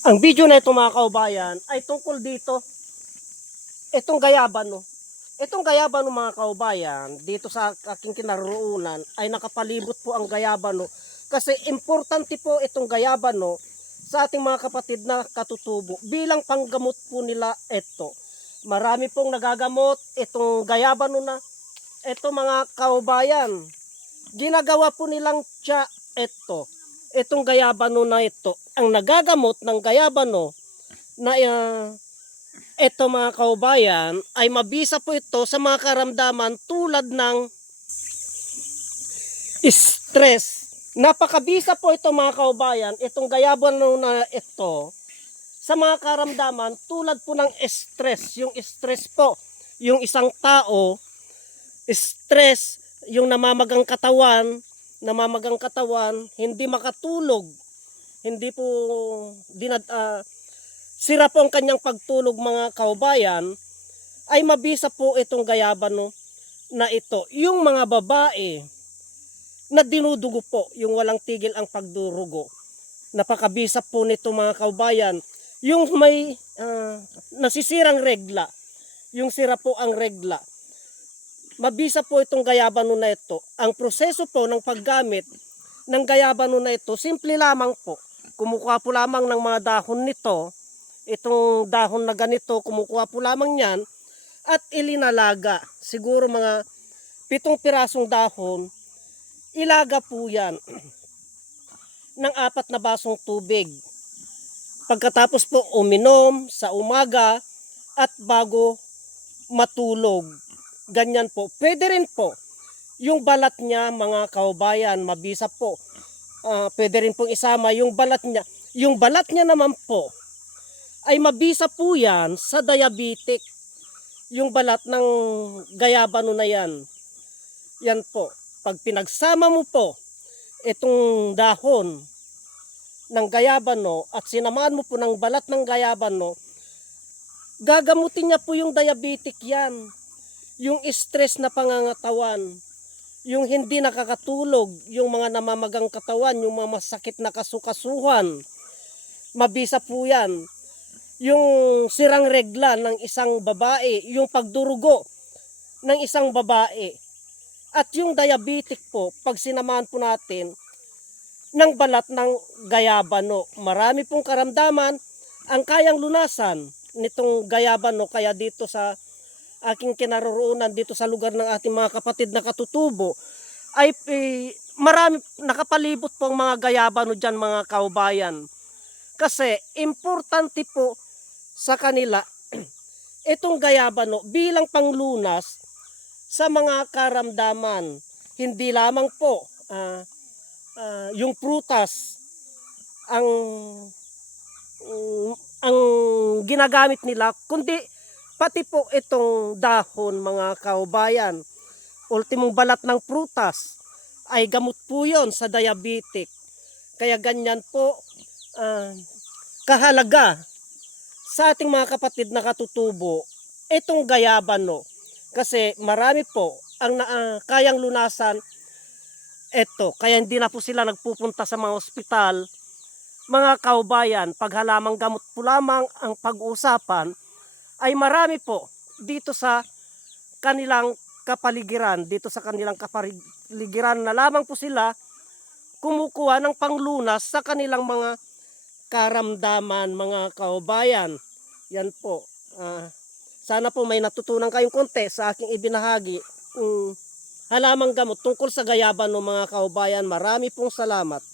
Ang video na ito mga kaubayan ay tungkol dito, itong gayabano. Itong gayabano mga kaubayan, dito sa aking kinaroroonan ay nakapalibot po ang gayabano kasi importante po itong gayabano sa ating mga kapatid na katutubo bilang panggamot po nila ito. Marami pong nagagamot itong gayabano na ito mga kaubayan. Ginagawa po nilang tsa ito. Itong gayabano na ito, ang nagagamot ng gayabano na ito mga kaubayan ay mabisa po ito sa mga karamdaman tulad ng stress. Napakabisa po ito mga kaubayan, itong gayabano na ito sa mga karamdaman tulad po ng stress. Yung stress po, yung isang tao, stress, yung namamagang katawan, hindi makatulog, hindi po sira po ang kanyang pagtulog mga kaubayan, ay mabisa po itong gayabano na ito. Yung mga babae na dinudugo po, yung walang tigil ang pagdurugo, napakabisa po nito mga kaubayan. Yung may nasisirang regla, yung sira po ang regla, mabisa po itong gayabano na ito. Ang proseso po ng paggamit ng gayabano na ito, simple lamang po. Kumukuha po lamang ng mga dahon nito, itong dahon na ganito, kumukuha po lamang yan at ilinalaga. Siguro mga 7 pirasong dahon, ilaga po yan ng 4 na basong tubig. Pagkatapos po uminom sa umaga at bago matulog. Ganyan po. Pwede rin po yung balat niya mga kaubayan, mabisa po. Pwede rin pong isama yung balat niya. Yung balat niya naman po ay mabisa po yan sa diabetic. Yung balat ng gayabano na yan. Yan po. Pag pinagsama mo po itong dahon ng gayabano at sinamaan mo po ng balat ng gayabano, gagamutin niya po yung diabetic yan. Yung stress na pangangatawan, yung hindi nakakatulog, yung mga namamagang katawan, yung mga masakit na kasukasuhan, mabisa po yan. Yung sirang regla ng isang babae, yung pagdurugo ng isang babae, at yung diabetic po, pag sinamahan po natin ng balat ng gayabano. Marami pong karamdaman ang kayang lunasan nitong gayabano, kaya dito sa aking kinaroroonan dito sa lugar ng ating mga kapatid na katutubo ay marami nakapalibot po ang mga gayabano dyan mga kaubayan. Kasi importante po sa kanila itong gayabano bilang panglunas sa mga karamdaman. Hindi lamang po yung prutas ang ginagamit nila, kundi pati po itong dahon mga kaubayan. Ultimong balat ng prutas ay gamot po yon sa diabetic. Kaya ganyan po kahalaga sa ating mga kapatid na katutubo itong gayabano. Kasi marami po ang kayang lunasan ito. Kaya hindi na po sila nagpupunta sa mga ospital. Mga kaubayan, pag halamang gamot po lamang ang pag-uusapan, ay marami po dito sa kanilang kapaligiran, na lamang po sila kumukuha ng panglunas sa kanilang mga karamdaman mga kaubayan. Yan po. Sana po may natutunan kayong konti sa aking ibinahagi. Halamang gamot tungkol sa gayabano mga kaubayan. Marami pong salamat.